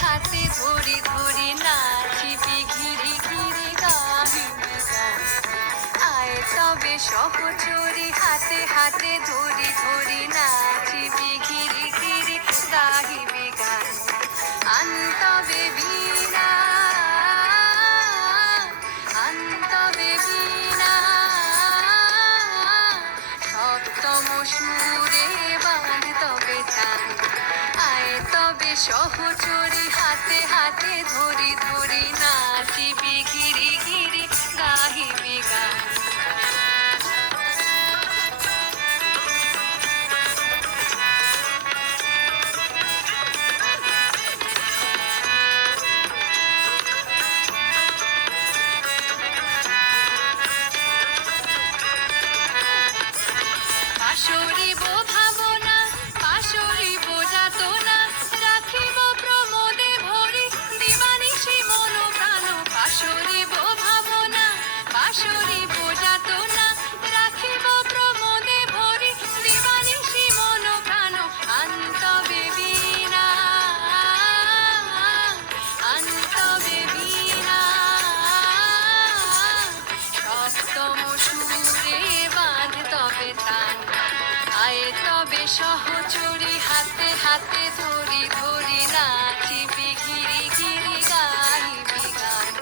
হাতে ধরি ধরি নাচিবি ঘিরি ঘিরি গাহিবি গান। আয় তবে সহচরি হাতে হাতে ধরি ধরি নাচিবি ঘিরি ঘিরি গাহিবি গান। আনতবে বীণা আনতবে বীণা সপ্তম সুরে বাঁধ তবে টান। আয় তবে সহচরি হাতে হাতে ধরি ধরি নাচিবি ঘিরি ঘিরি গাহিবি গান। পাশরিব ভাবনা পাশরিব যাতনা রাখিব প্রমোদে ভরি দিবানিশি মন প্রাণ। পাশরিব ভাবনা পাশরিব যাতনা রাখিব প্রমোদে ভরি দিবানিশি মন প্রাণ। আনতবে বীণা আনতবে বীণা সপ্তম সুরে বাঁধ তবে টান। আয় তবে সহচরি হাতে হাতে ধরি ধরি নাচিবি ঘিরি ঘিরি গাহিবি গান।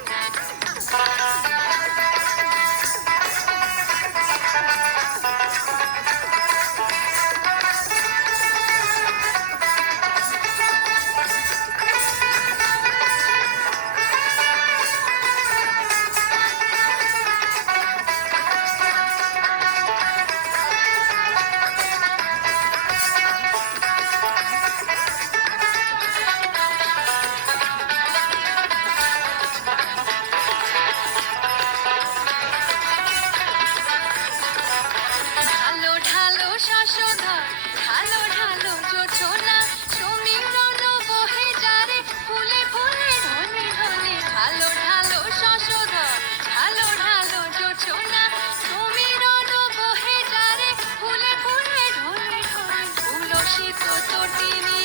ঢালো ঢালো শাসধর ঢালো ঢালো জোছনা সমীরণ বহে যারে ফুলে ফুলে ঢলে ঢলে। ঢালো ঢালো শাসধর ঢালো ঢালো জোছনা সমীরণ বহে যারে ফুলে ফুলে ঢলে ঢলে। উলসিত তটিনী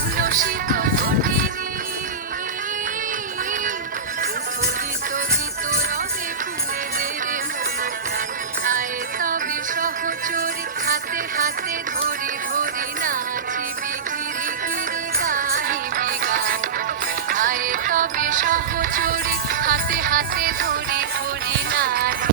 উলসিত তটিনী উথলিত গীত রবে ফুলে দেরে মন প্রাণ। আয় তবে সহচরি হাতে হাতে ধরি ধরি নাচিবি ঘিরি ঘিরি গাহিবি গান। আয় তবে সহচরি হাতে হাতে ধরি ধরি নাচ